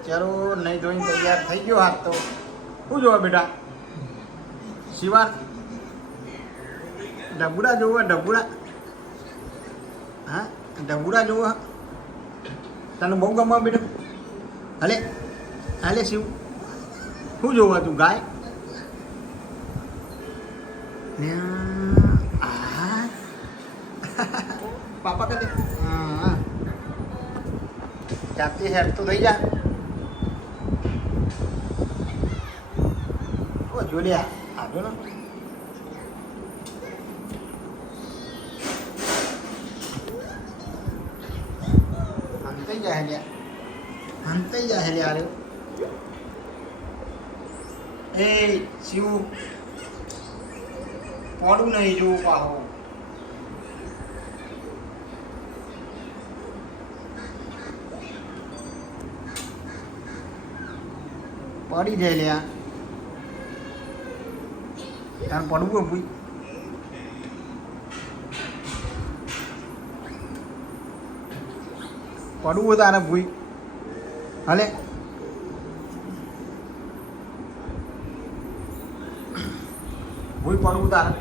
ચલો નહીં ધોઈને તૈયાર થઈ ગયો હાથ તો શું જોવા બેટા શિવા ડબુડા જોવા ડબુડા હા ડબુડા જોવા તને બહુ ગમે બેટા હલે હાલે શિવ શું જોવા તું ગાય પાપા કહે હા જાતે હેડ તો થઈ જા ઓ જોડ્યા આવ્યો ને અંતઈ જાય લ્યા અંતઈ જાય લ્યા અરે એ શિવ પડું નહીં જોવું પાહો પડી જાય લ્યા તાર પડવું ભૂઈ પડવું તારે ભૂઈ હલે ભૂઈ પડવું તારે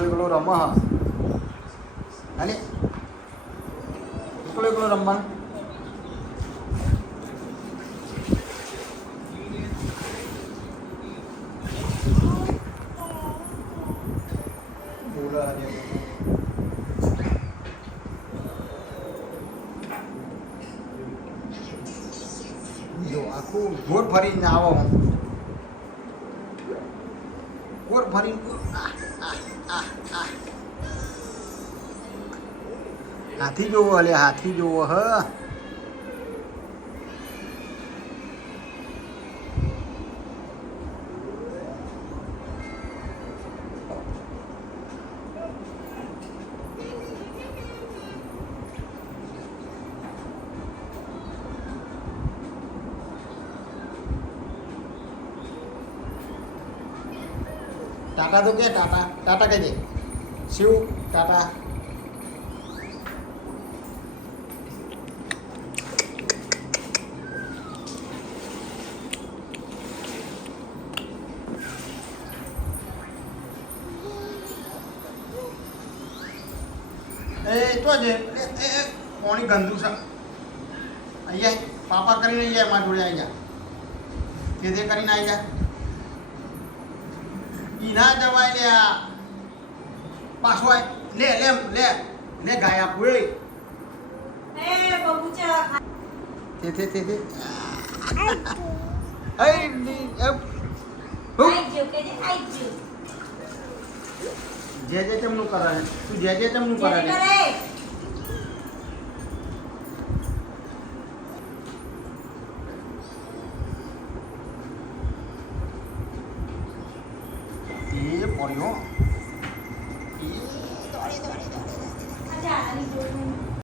એકલો રમ હલે એકલો રમવાનું જો આખું ગોળ ફરીને આવો ગોળ ફરીને હાથી જોવો અલે હાથી જોવો હ टाटा तो क्या टाटा टाटा कह दे शिव टाटा ए तो जे पानी गंदू सा आइए पापा करीने आइए मां जोड़े आई जा के दे करीने आई जा ના જવાય લે પાછો લે લે લે ને ગાય આપું એ બબુચા તે આઈ ની આઈ જો જે તેમનું કરે તું જે તેમનું કરે ये पढ़ियो ये